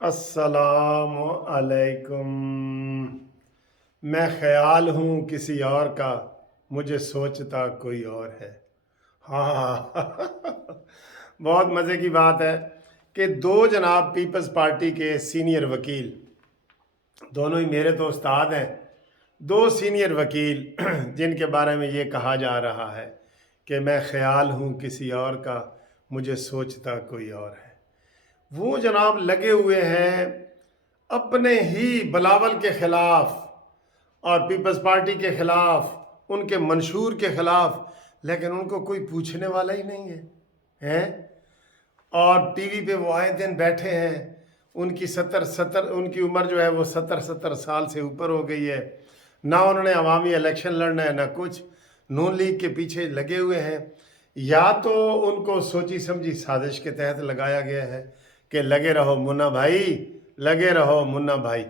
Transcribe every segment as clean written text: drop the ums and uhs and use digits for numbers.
अस्सलाम अलैकुम। मैं ख्याल हूँ किसी और का, मुझे सोचता कोई और है। हाँ। बहुत मज़े की बात है कि दो जनाब पीपल्स पार्टी के सीनियर वकील, दोनों ही मेरे तो उस्ताद हैं, दो सीनियर वकील जिनके बारे में ये कहा जा रहा है कि मैं ख्याल हूँ किसी और का, मुझे सोचता कोई और है। वो जनाब लगे हुए हैं अपने ही बिलावल के खिलाफ और पीपल्स पार्टी के खिलाफ, उनके मंशूर के खिलाफ, लेकिन उनको कोई पूछने वाला ही नहीं है हैं। और टीवी पे वो आए दिन बैठे हैं। उनकी उनकी उम्र जो है वो 70 साल से ऊपर हो गई है। ना उन्होंने अवामी इलेक्शन लड़ना है ना कुछ। नून लीग के पीछे लगे हुए हैं। या तो उनको सोची समझी साजिश के तहत लगाया गया है कि लगे रहो मुन्ना भाई, लगे रहो मुन्ना भाई।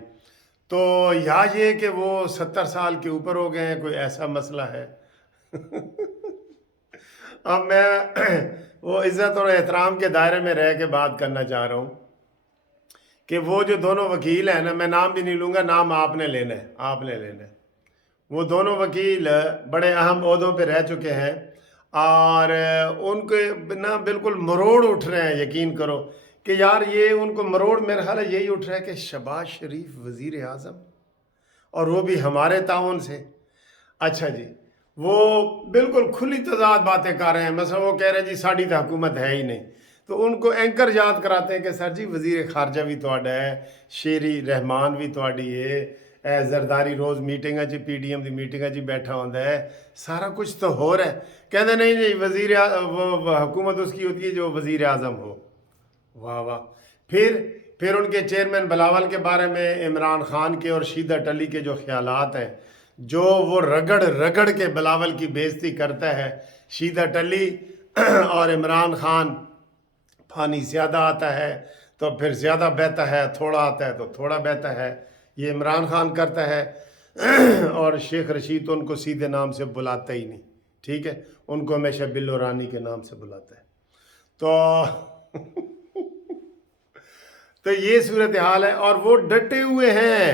तो या ये कि वो 70 साल के ऊपर हो गए हैं, कोई ऐसा मसला है। अब मैं वो इज़्ज़त और एहतराम के दायरे में रह के बात करना चाह रहा हूँ कि वो जो दोनों वकील हैं ना, मैं नाम भी नहीं लूँगा, नाम आपने लेना है, आपने लेना है। वो दोनों वकील बड़े अहम ओहदों पे रह चुके हैं और उनके ना बिल्कुल मरोड़ उठ रहे हैं। यकीन करो कि यार ये उनको मरोड़ मेरा ख्याल है यही उठ रहा है कि शहबाज शरीफ वज़ीर आज़म, और वो भी हमारे ताउन से। अच्छा जी, वो बिल्कुल खुली तजाद बातें कर रहे हैं। मतलब वो कह रहे हैं जी साड़ी तो हुकूमत है ही नहीं। तो उनको एंकर याद कराते हैं कि सर जी वजीर खारजा भी तुहाडा है, शेरी रहमान भी तुहाडी है, जरदारी रोज़ मीटिंग च PDM की मीटिंग च बैठा होता है, सारा कुछ तो हो रहा है। कहते नहीं नहीं वजीर हुकूमत उसकी होती है जो वजीर आज़म हो। वाह वाह। फिर उनके चेयरमैन बिलावल के बारे में, इमरान खान के और शीदत अली के जो ख्यालात हैं, जो वो रगड़ रगड़ के बिलावल की बेइज्जती करता है। शीदत अली और इमरान खान, पानी ज़्यादा आता है तो फिर ज़्यादा बहता है, थोड़ा आता है तो थोड़ा बहता है, ये इमरान खान करता है। और शेख रशीद तो उनको सीधे नाम से बुलाता ही नहीं, ठीक है, उनको हमेशा बिल्लो रानी के नाम से बुलाता है। तो तो ये सूरत हाल है और वो डटे हुए हैं।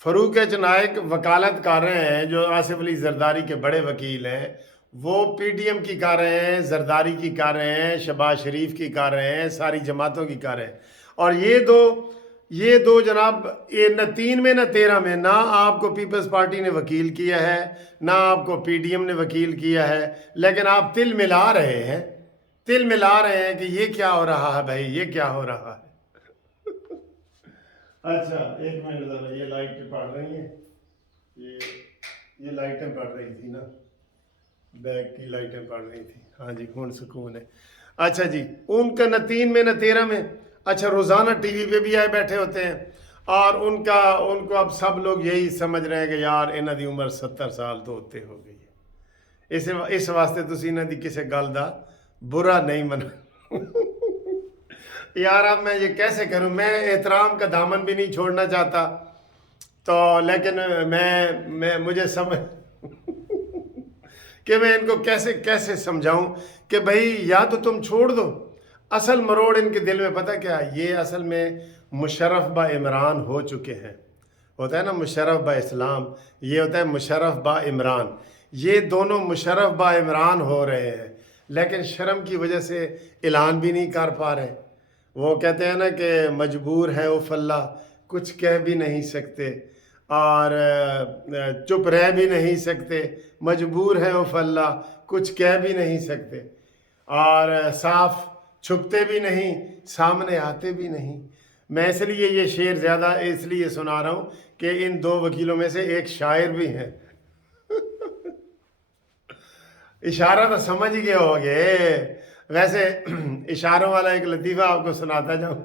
फरूक एच नायक वकालत कर रहे हैं, जो आसिफ अली जरदारी के बड़े वकील हैं, वो PDM की कर रहे हैं, जरदारी की कर रहे हैं, शहबाज शरीफ की कर रहे हैं, सारी जमातों की कर रहे हैं। और ये दो जनाब, ये न 3 में न 13 में, ना आपको पीपल्स पार्टी ने वकील किया है, ना आपको PDM ने वकील किया है, लेकिन आप तिल मिला रहे हैं, तिल मिला रहे हैं कि ये क्या हो रहा है भाई, ये क्या हो रहा है। अच्छा एक मिनट ज़रा, ये लाइटें पड़ रही हैं, ये ये लाइटें पड़ रही थी ना, बैग की लाइटें पड़ रही थी। हाँ जी, कौन सुकून है। अच्छा जी, उनका न 3 में न 13 में। अच्छा, रोज़ाना टीवी पे भी आए बैठे होते हैं और उनको अब सब लोग यही समझ रहे हैं कि यार इन्हां दी उम्र 70 साल तो उत्ते हो गई है। इस वास्ते तुसी इन्हां दी किसी गल दा बुरा नहीं मना। यार अब मैं ये कैसे करूं, मैं एहतराम का दामन भी नहीं छोड़ना चाहता, तो लेकिन मैं मुझे समझ कि मैं इनको कैसे कैसे समझाऊं कि भाई या तो तुम छोड़ दो। असल मरोड़ इनके दिल में पता क्या है, ये असल में मुशर्रफ बा इमरान हो चुके हैं। होता है ना मुशर्रफ बा इस्लाम, ये होता है मुशर्रफ बा इमरान। ये दोनों मुशर्रफ बा इमरान हो रहे हैं, लेकिन शर्म की वजह से ऐलान भी नहीं कर पा रहे। वो कहते हैं ना कि मजबूर है उफल्ला, कुछ कह भी नहीं सकते और चुप रह भी नहीं सकते। मजबूर है उफल्ला, कुछ कह भी नहीं सकते और साफ छुपते भी नहीं, सामने आते भी नहीं। मैं इसलिए ये शेर ज़्यादा इसलिए सुना रहा हूँ कि इन दो वकीलों में से एक शायर भी हैं। इशारा तो समझ ही गए होगे। वैसे इशारों वाला एक लतीफ़ा आपको सुनाता जाऊँ।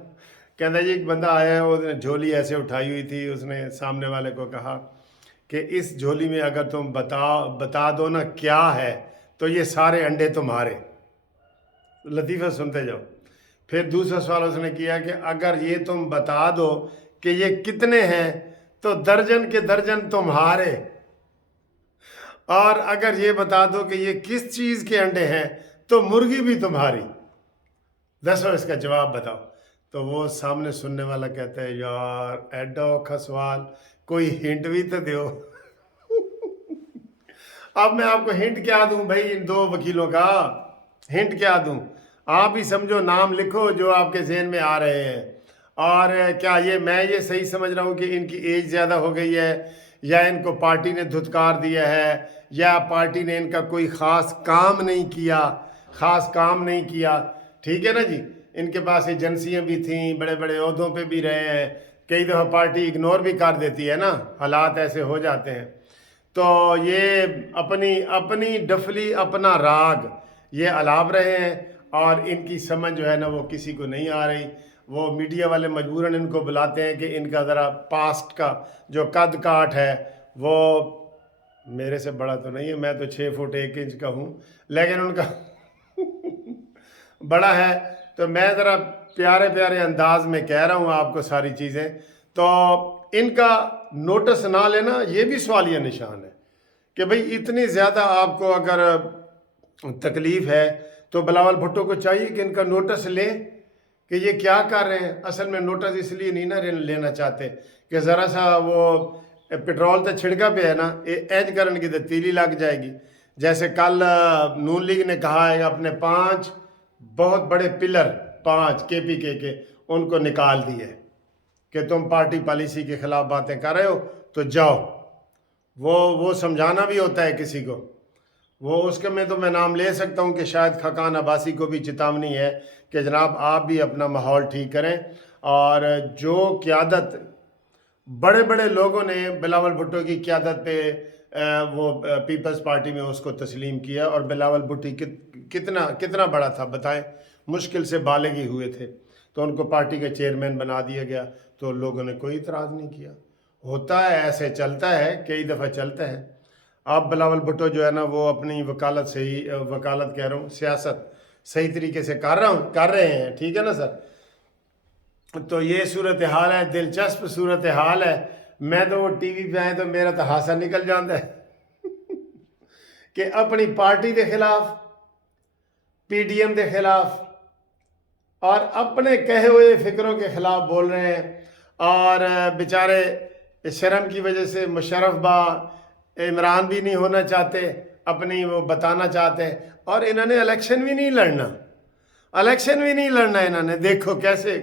कहता जी, एक बंदा आया, उसने झोली ऐसे उठाई हुई थी, उसने सामने वाले को कहा कि इस झोली में अगर तुम बता दो ना क्या है, तो ये सारे अंडे तुम्हारे। लतीफ़ा सुनते जाओ। फिर दूसरा सवाल उसने किया कि अगर ये तुम बता दो कि ये कितने हैं, तो दर्जन के दर्जन तुम्हारे। और अगर ये बता दो कि ये किस चीज़ के अंडे हैं, तो मुर्गी भी तुम्हारी। दसो इसका जवाब बताओ। تو وہ سامنے سننے والا کہتا ہے یار ایڈا اوکھا سوال، کوئی ہنٹ بھی تو دیو۔ اب میں آپ کو ہنٹ کیا دوں بھائی ان دو وکیلوں کا، ہنٹ کیا دوں؟ آپ ہی سمجھو، نام لکھو جو آپ کے ذہن میں آ رہے ہیں۔ اور کیا میں یہ صحیح سمجھ رہا ہوں کہ ان کی ایج زیادہ ہو گئی ہے، یا ان کو پارٹی نے دھتکار دیا ہے، یا پارٹی نے ان کا کوئی خاص کام نہیں کیا؟ ٹھیک ہے نا جی، ان کے پاس ایجنسیاں بھی تھیں، بڑے بڑے عہدوں پہ بھی رہے ہیں، کئی دفعہ پارٹی اگنور بھی کر دیتی ہے نا، حالات ایسے ہو جاتے ہیں۔ تو یہ اپنی ڈفلی اپنا راگ یہ الاپ رہے ہیں، اور ان کی سمجھ جو ہے نا وہ کسی کو نہیں آ رہی۔ وہ میڈیا والے مجبوراً ان کو بلاتے ہیں کہ ان کا ذرا پاسٹ کا جو قد کاٹ ہے، وہ میرے سے بڑا تو نہیں ہے، میں تو 6 فٹ 1 انچ کا ہوں، لیکن ان کا بڑا ہے۔ تو میں ذرا پیارے پیارے انداز میں کہہ رہا ہوں آپ کو ساری چیزیں، تو ان کا نوٹس نہ لینا یہ بھی سوالیہ نشان ہے کہ بھئی اتنی زیادہ آپ کو اگر تکلیف ہے تو بلاول بھٹو کو چاہیے کہ ان کا نوٹس لیں کہ یہ کیا کر رہے ہیں۔ اصل میں نوٹس اس لیے نہیں نہ لینا چاہتے کہ ذرا سا وہ پٹرول تو چھڑکا پہ ہے نا، اینج کرن کی تو تیلی لگ جائے گی۔ جیسے کل نون لیگ نے کہا ہے اپنے 5 بہت بڑے پلر 5 کے پی کے ان کو نکال دیے کہ تم پارٹی پالیسی کے خلاف باتیں کر رہے ہو تو جاؤ۔ وہ سمجھانا بھی ہوتا ہے کسی کو، وہ اس کے میں تو میں نام لے سکتا ہوں کہ شاید خاقان عباسی کو بھی چتاونی ہے کہ جناب آپ بھی اپنا ماحول ٹھیک کریں۔ اور جو قیادت بڑے بڑے لوگوں نے بلاول بھٹو کی قیادت پہ وہ پیپلز پارٹی میں اس کو تسلیم کیا، اور بلاول بھٹی کتنا بڑا تھا بتائیں، مشکل سے بالغ ہی ہوئے تھے، تو ان کو پارٹی کا چیئرمین بنا دیا گیا، تو لوگوں نے کوئی اعتراض نہیں کیا۔ ہوتا ہے، ایسے چلتا ہے، کئی دفعہ چلتا ہے۔ آپ بلاول بھٹو جو ہے نا وہ اپنی وکالت کہہ رہا ہوں، سیاست صحیح طریقے سے کر رہے ہیں، ٹھیک ہے نا سر؟ تو یہ صورتحال ہے، دلچسپ صورتحال ہے۔ میں تو وہ ٹی وی پہ آئے تو میرا تو ہاسا نکل جاتا ہے کہ اپنی پارٹی کے خلاف، پی ڈی ایم کے خلاف، اور اپنے کہے ہوئے فکروں کے خلاف بول رہے ہیں، اور بیچارے شرم کی وجہ سے مشرف با عمران بھی نہیں ہونا چاہتے، اپنی وہ بتانا چاہتے ہیں، اور انہوں نے الیکشن بھی نہیں لڑنا انہوں نے، دیکھو کیسے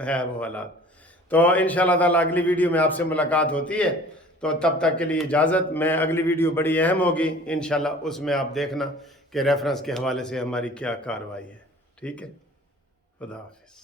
ہے وہ حالات۔ تو انشاءاللہ تعالیٰ اگلی ویڈیو میں آپ سے ملاقات ہوتی ہے، تو تب تک کے لیے اجازت۔ میں اگلی ویڈیو بڑی اہم ہوگی انشاءاللہ، اس میں آپ دیکھنا کہ ریفرنس کے حوالے سے ہماری کیا کارروائی ہے، ٹھیک ہے؟ خدا حافظ۔